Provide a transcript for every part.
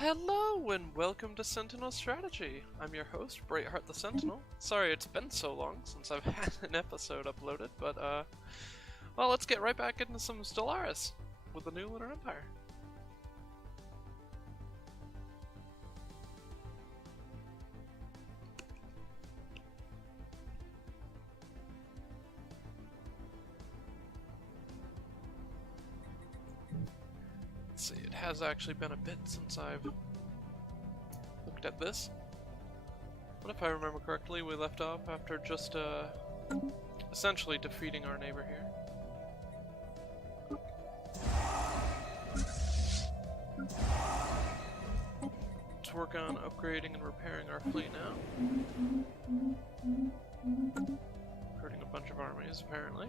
Hello and welcome to Sentinel Strategy. I'm your host, Brightheart the Sentinel. Sorry it's been so long since I've had an episode uploaded, but well, let's get right back into some Stellaris with the new Lunar Empire. Let's see, it has actually been a bit since I've looked at this. But if I remember correctly, we left off after just essentially defeating our neighbor here. Let's work on upgrading and repairing our fleet now. Hurting a bunch of armies, apparently.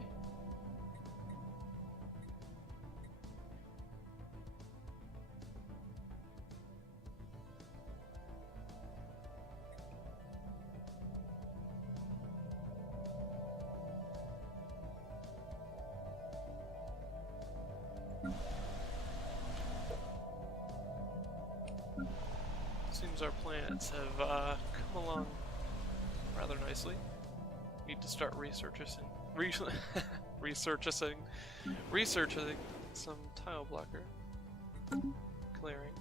Seems our planets have come along rather nicely. Need to start researching some tile blocker clearing.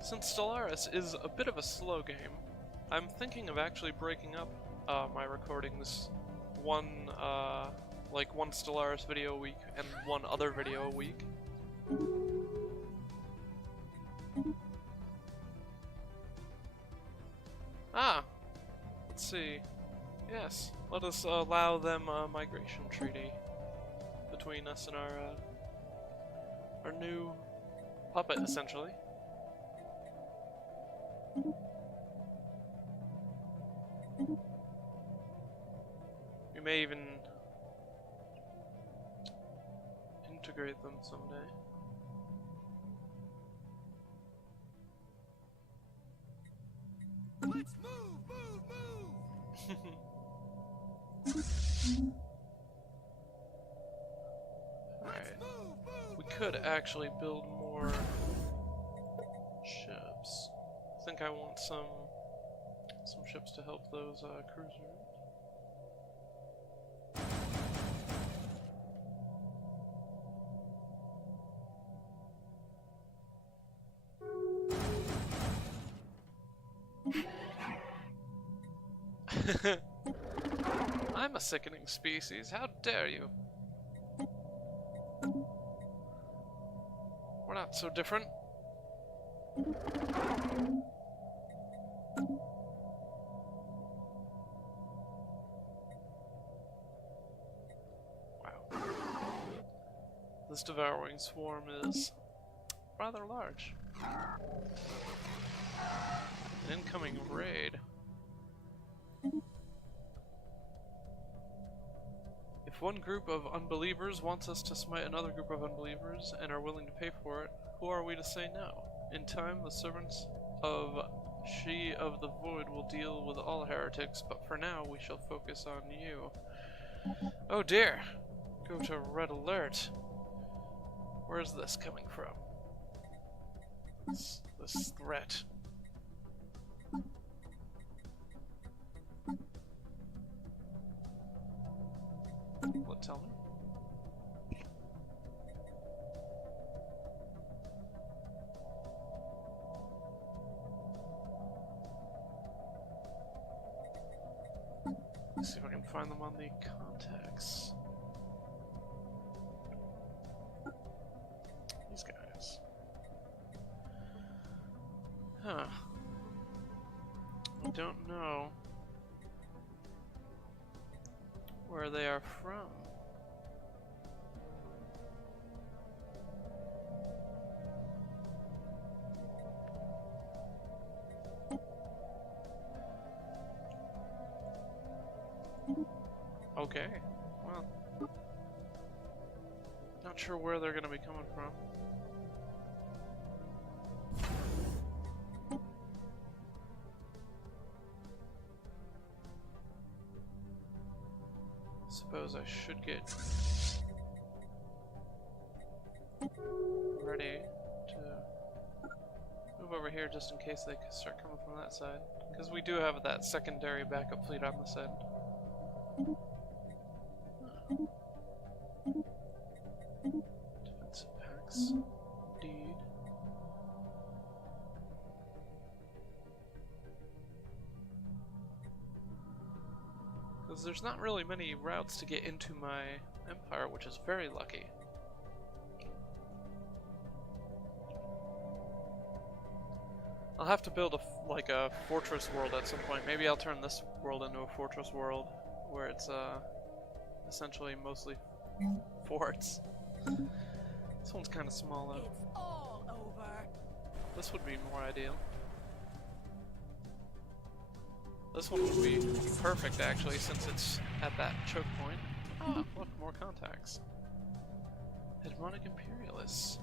Since Stellaris is a bit of a slow game, I'm thinking of actually breaking up my recordings, one Stellaris video a week and one other video a week. Let's see. Yes, let us allow them a migration treaty between us and our new puppet, essentially. We may even integrate them someday. Let's move! Alright. We could actually build more ships. I think I want some ships to help those cruisers. I'm a sickening species, how dare you? We're not so different. Wow. This devouring swarm is rather large. An incoming raid. If one group of unbelievers wants us to smite another group of unbelievers and are willing to pay for it, who are we to say no? In time, the servants of She of the Void will deal with all heretics, but for now we shall focus on you. Oh dear! Go to red alert. Where's this coming from? This threat. What, tell me? Let's see if I can find them on the contacts. These guys. Huh. I don't know where they are from. Okay, well, not sure where they're gonna be coming from. suppose I should get ready to move over here just in case they start coming from that side. Because we do have that secondary backup fleet on this end. Defensive packs, indeed. Because there's not really many routes to get into my empire, which is very lucky. I'll have to build like a fortress world at some point. Maybe I'll turn this world into a fortress world where it's essentially mostly forts. This one's kind of small though. It's all over. This would be more ideal. This one would be perfect actually, since it's at that choke point. Oh, look, more contacts. Hegemonic Imperialists.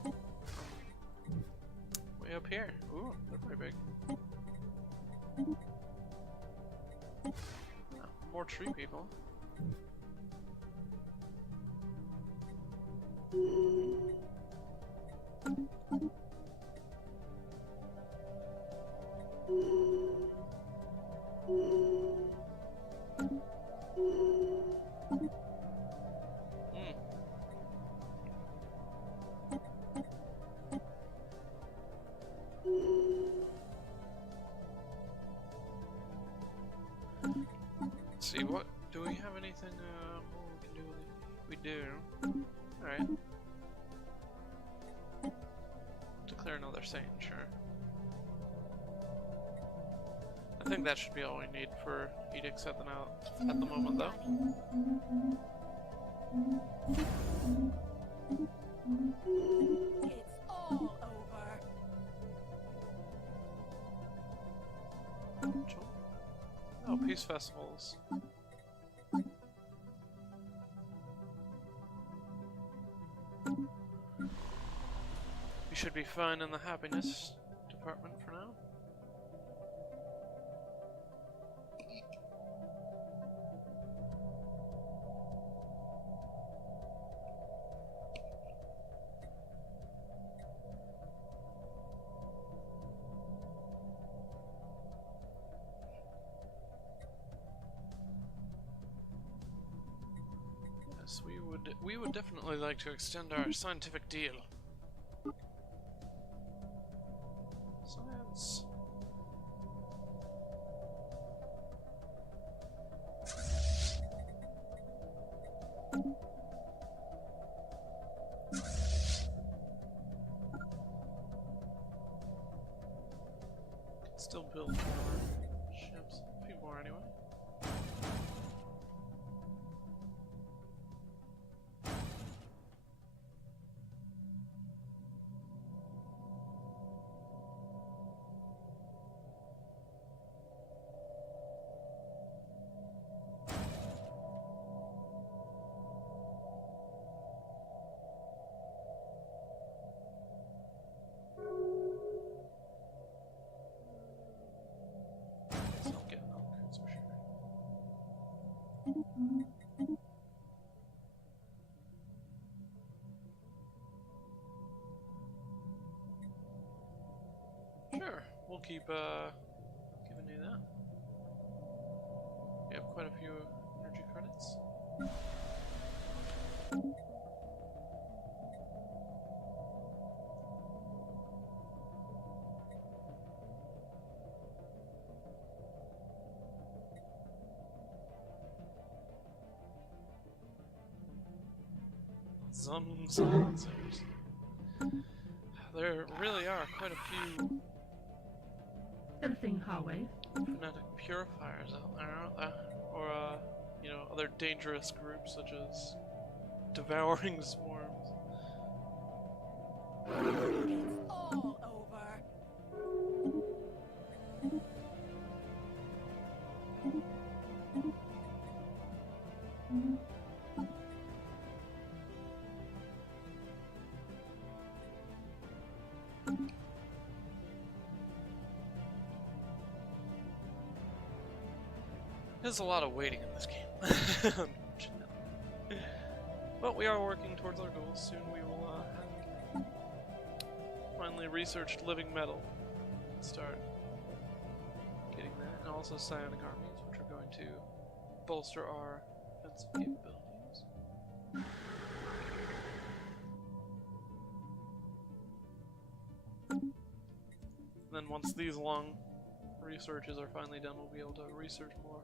Way up here. Ooh, they're pretty big. Oh, more tree people. Let's see, what do we have anything more we can do with it? We do. Alright. Declare another saint, sure. I think that should be all we need for edicts at the moment though. It's all over. Oh, peace festivals. We should be fine in the happiness department for now. Yes, we would definitely like to extend our scientific deal. Science. Still build more ships. A few more anyway. Sure, we'll keep giving you that. We have quite a few energy credits. There really are quite a few fanatic purifiers out there, aren't there? Or, you know, other dangerous groups such as devouring swarms. It's all over. There's a lot of waiting in this game. Unfortunately. But we are working towards our goals. Soon we will have finally researched living metal. Start getting that, and also psionic armies, which are going to bolster our defensive capabilities. Then once these long researches are finally done, we'll be able to research more.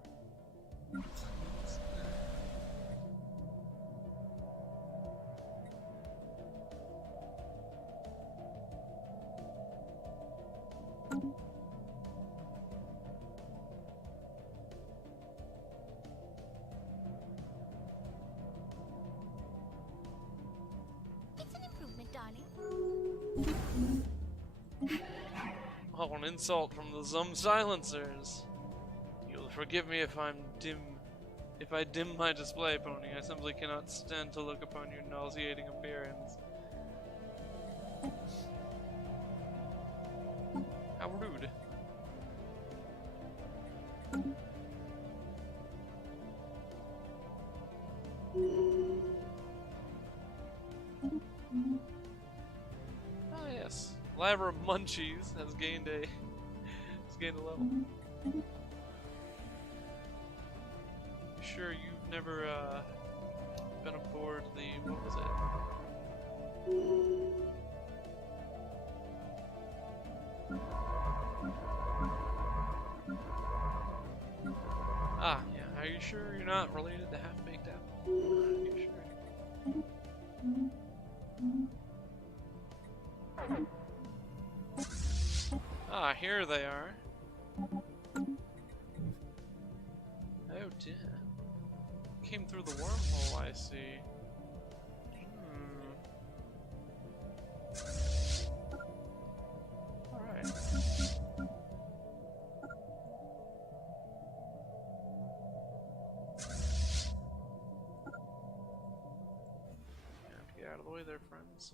It's an improvement, darling. Oh, an insult from the Zum silencers. You'll forgive me if I dim my display, Pony. I simply cannot stand to look upon your nauseating appearance. How rude. Ah yes. Lavra Munchies has gained a level. Sure you've never been aboard the what was it? Ah, yeah. Are you sure you're not related to Half-Baked Apple? Are you sure? Ah, here they are. Oh dear. Came through the wormhole, I see. Alright. Have to get out of the way there, friends.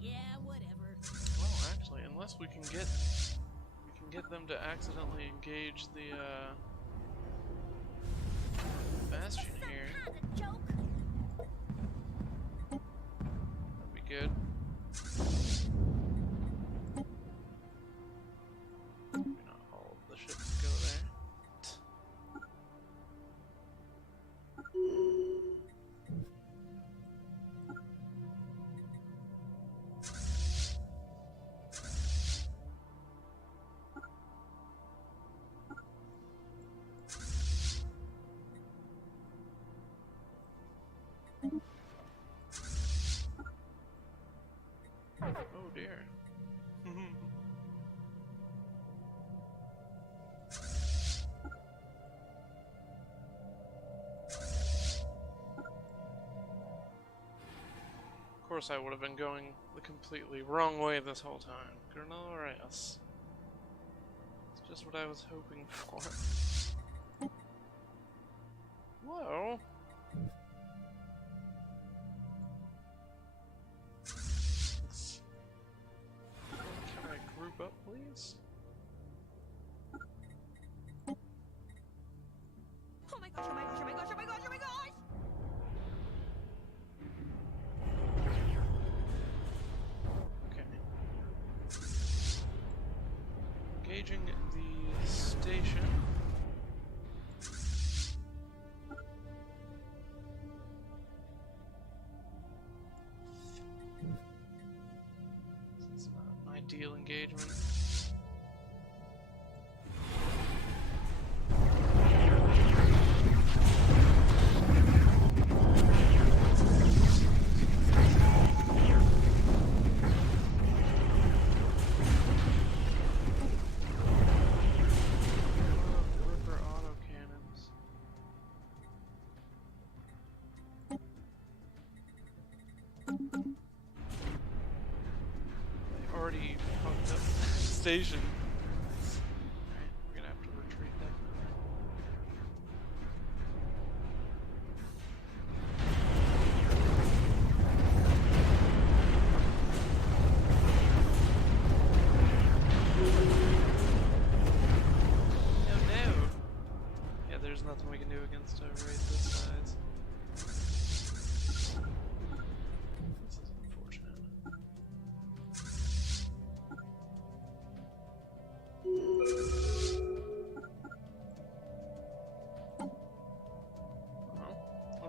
Yeah, whatever. Well, actually, unless we can get them to accidentally engage the bastion here. Kind of joke. That'd be good. Maybe not all of the ships go there. Oh dear. Of course I would have been going the completely wrong way this whole time. Granarius. It's just what I was hoping for. Whoa. Can I group up, please? Oh my gosh, oh my gosh, oh my gosh, oh my gosh, oh my gosh! Okay. Engaging the station. It's not an ideal engagement. Ripper autocannons. They already fucked up the station. Alright, we're gonna have to retreat definitely.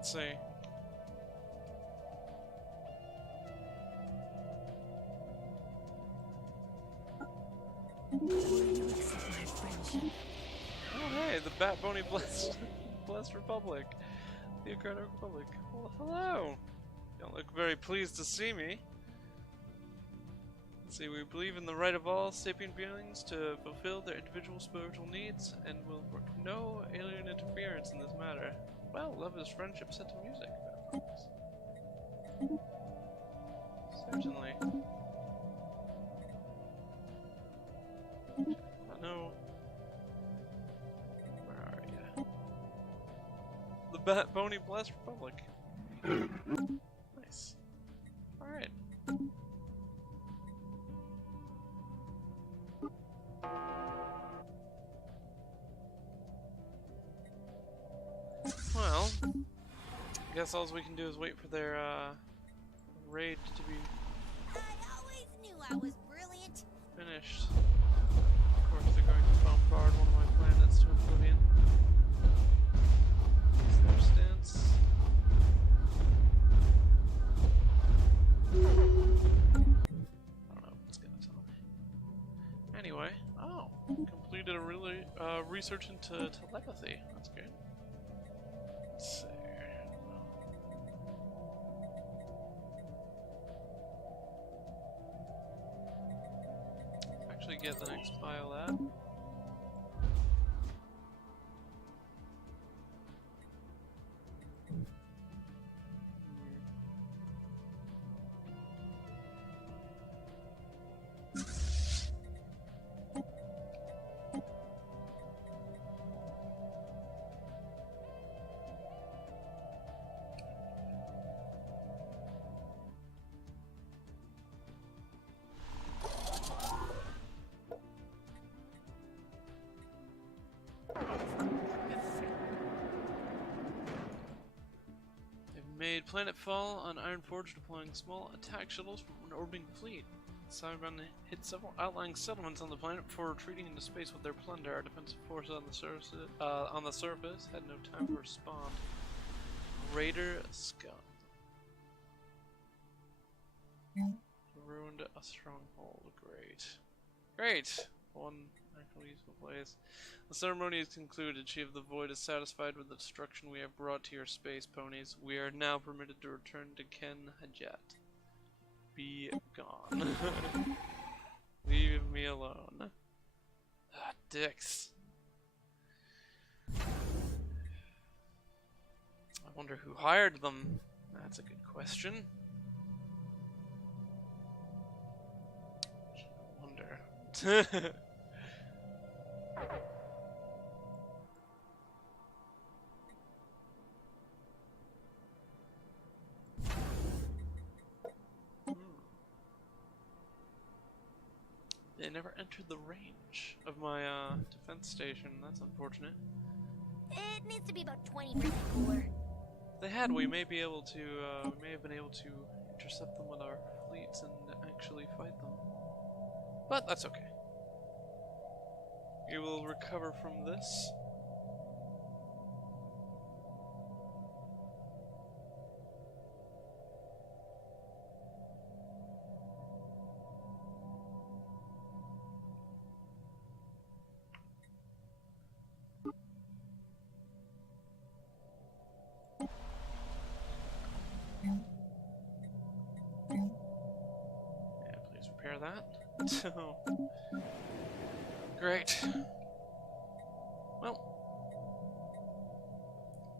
Let's see. Oh hey, the Bat Bony Blessed Republic. The Incarnate Republic. Well, hello! You don't look very pleased to see me. Let's see, we believe in the right of all sapient beings to fulfill their individual spiritual needs and will work no alien interference in this matter. Well, love is friendship set to music. Certainly. I know. Where are you? The Bat Bony Blessed Republic. Nice. Alright. Well, I guess all we can do is wait for their raid to be I always knew I was brilliant. finished. Of course, they're going to bombard one of my planets to oblivion. That's their stance. I don't know if it's gonna tell me. Anyway, oh, completed a really research into telepathy. That's good. Let's see. Actually, get the next biolab. Made planetfall on Ironforge, deploying small attack shuttles from an orbiting fleet. Cybermen hit several outlying settlements on the planet before retreating into space with their plunder. Our defensive forces on the surface had no time to respond. Raider scum. Ruined a stronghold. Great. Great! One actual useful place. The ceremony is concluded. She of the Void is satisfied with the destruction we have brought to your space ponies. We are now permitted to return to Ken Hajat. Be gone. Leave me alone. Ah, dicks. I wonder who hired them. That's a good question. I wonder. They never entered the range of my defense station. That's unfortunate. It needs to be about 20% cooler. If they had, we may be able to. We may have been able to intercept them with our fleets and actually fight them. But that's okay. We will recover from this. So, great. Well,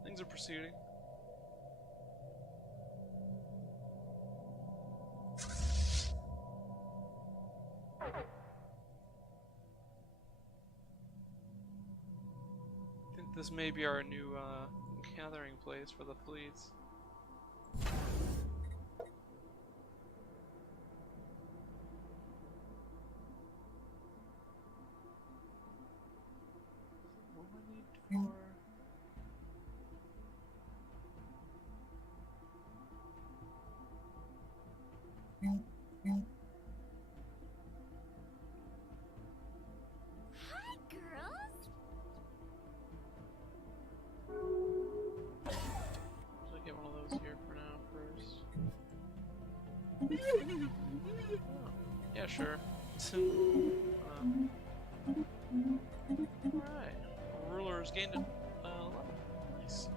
things are proceeding. I think this may be our new gathering place for the fleets. Hi, girls. Looks like sure. Alright. Ruler has gained a level. Nice.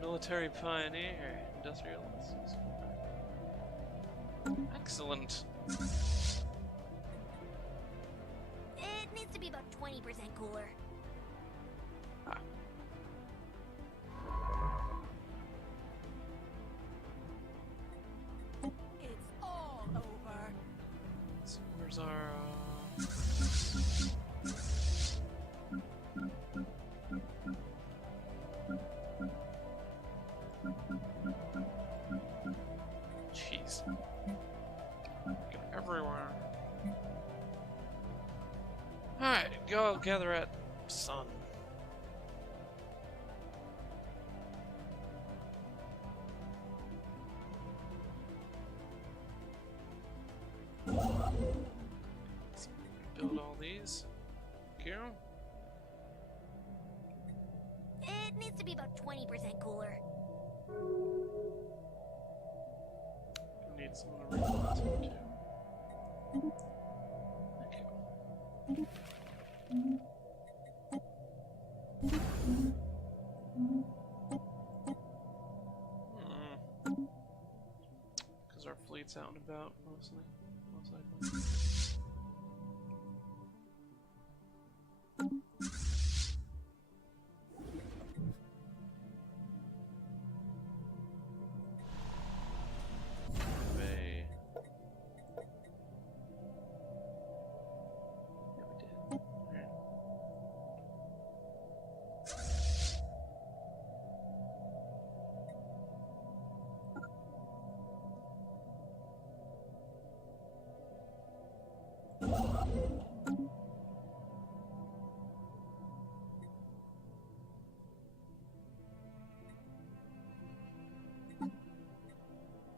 Military pioneer. Industrialist. Excellent. It needs to be about 20% cooler. Ah. It's all over. So where's our jeez. Get everywhere. Alright, go gather at Sun. Let's build all these. Thank you. It needs to be about 20% cooler. Need someone to refill this one too. Thank you. Because our fleet's out and about mostly. Most likely. Bay. Yeah, we did. Alright.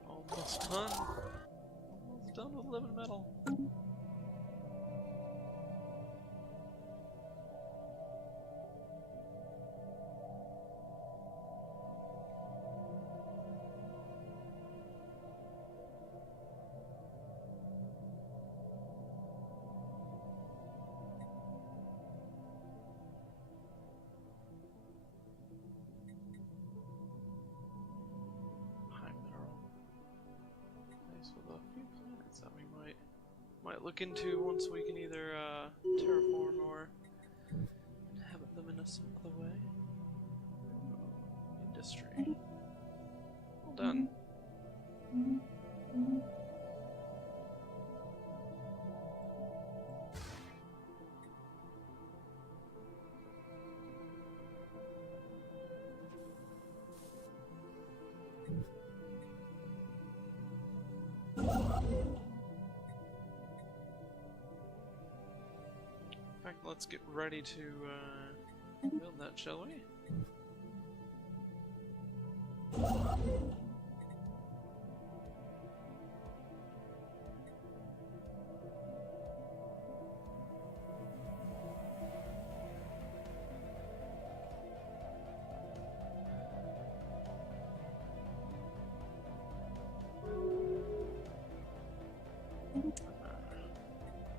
Almost done. Almost done with living metal. High mineral. Nice with a few planets that we might look into once we can either terraform or inhabit them in some other way. Industry. Well done. In fact, let's get ready to build that, shall we?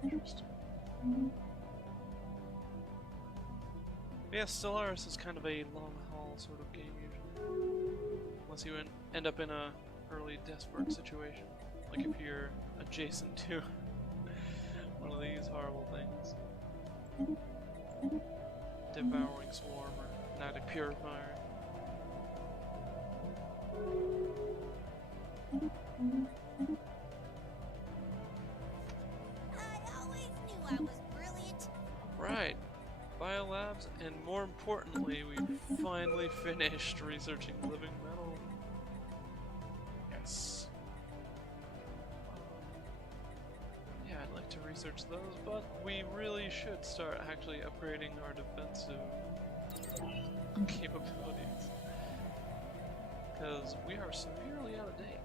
Interesting. Yeah, Stellaris is kind of a long haul sort of game usually. Unless you end up in a early desperate situation. Like if you're adjacent to one of these horrible things. Devouring Swarm or Magnetic Purifier. I always knew I was brilliant. Right. Biolabs, and more importantly, we finally finished researching living metal. Yes. Yeah, I'd like to research those, but we really should start actually upgrading our defensive capabilities. Because we are severely out of date.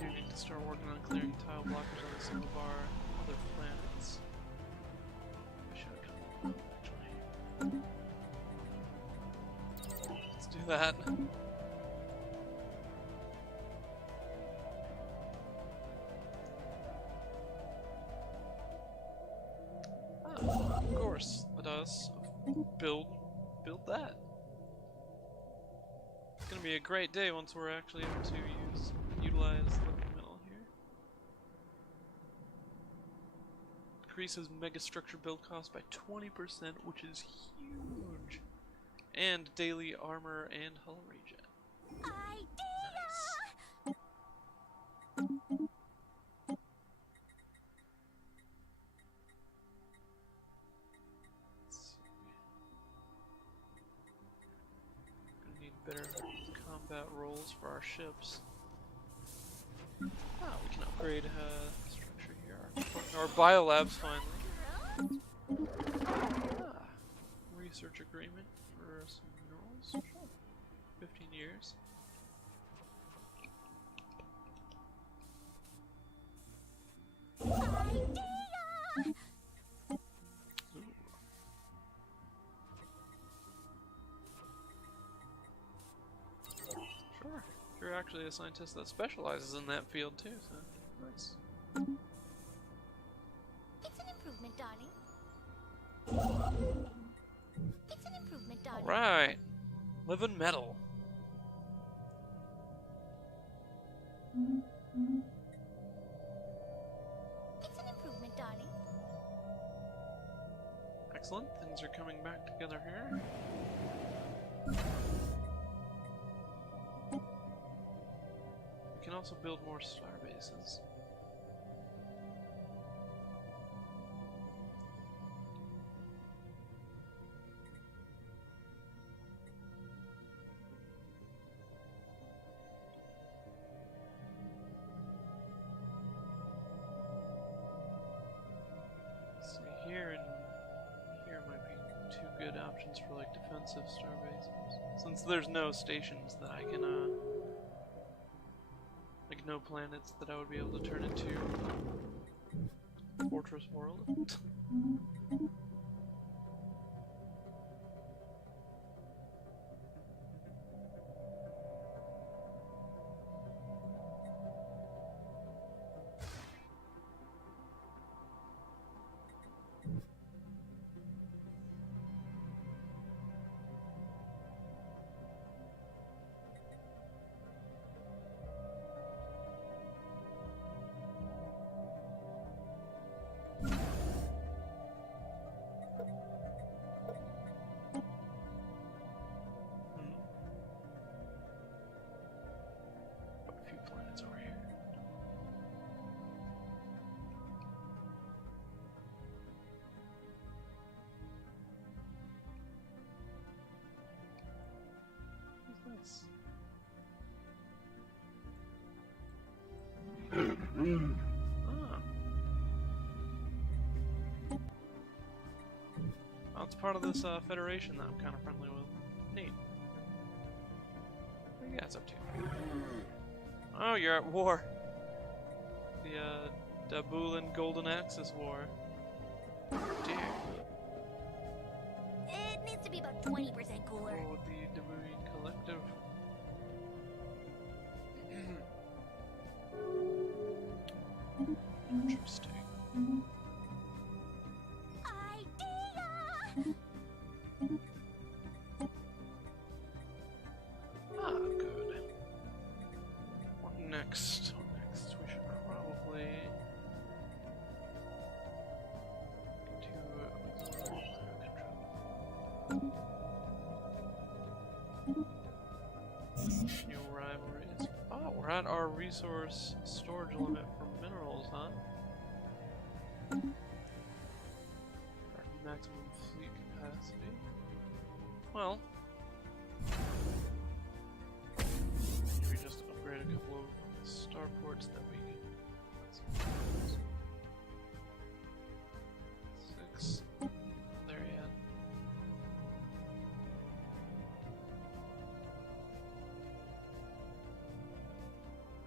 We need to start working on clearing tile blockers on some of our other planets. I should have come up with that, actually. that. Ah, of course, let us build that. It's gonna be a great day once we're actually able to utilize living metal here. Increases megastructure build cost by 20%, which is huge. And daily armor and hull regen. Idea! Gonna need better combat rolls for our ships. Ah, we can upgrade structure here. Our biolabs finally. Ah, research agreement for some minerals. Sure. 15 years. Idea! Sure. You're actually a scientist that specializes in that field too, so nice. It's an improvement, darling. It's an improvement, darling. Alright. Living metal. It's an improvement, darling. Excellent. Things are coming back together here. We can also build more star bases. See, here and here might be two good options for like defensive star bases. Since there's no stations that I can like no planets that I would be able to turn into Fortress World. A few planets over here. Nice. Ah. Well, it's part of this federation that I'm kind of friendly with. Neat. What are you guys up to? Oh, you're at war. The Dabulan Golden Axis War. Dear. It needs to be about 20% cooler. Oh, the Dabulan Collective. Interesting. Idea! Ah, good. What next? What next? We should probably new rivalries. Oh, we're at our resource storage limit for minerals, huh? Our maximum fleet capacity. Well, maybe just upgrade a couple of starports that we can. Six. There yet.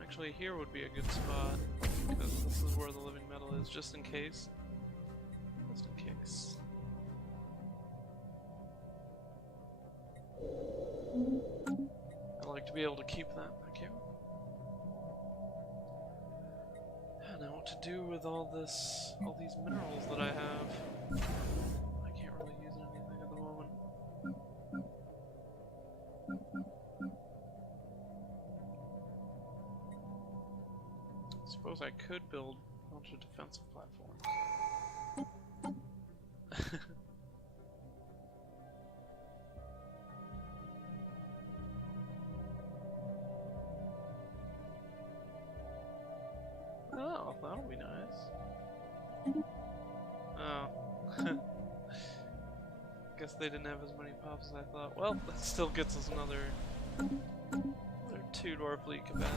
Actually, here would be a good spot because this is where the living metal is, just in case. Just in case. be able to keep that. Thank you. I know what to do with all these minerals that I have. I can't really use anything at the moment. I suppose I could build a bunch of defensive platforms. Oh, that'll be nice. Oh. Guess they didn't have as many pops as I thought. Well, that still gets us another 2 to our fleet capacity.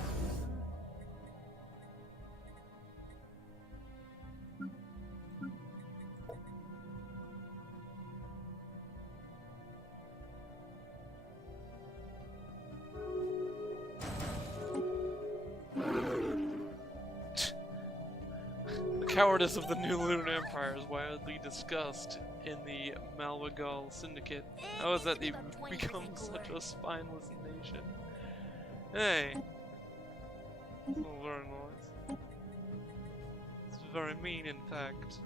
Cowardice of the new Lunar Empire is widely discussed in the Malwagal Syndicate. How is that they've become such a spineless nation? Hey! It's not very nice. It's very mean, in fact.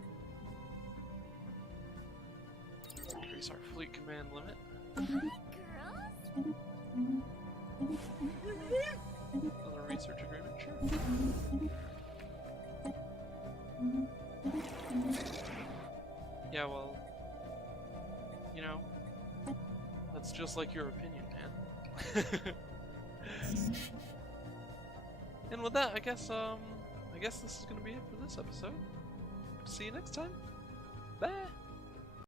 Increase our fleet command limit. Girls? Another research agreement, sure. Yeah, well, you know, that's just like your opinion, man. And with that, I guess this is gonna be it for this episode. See you next time. Bye.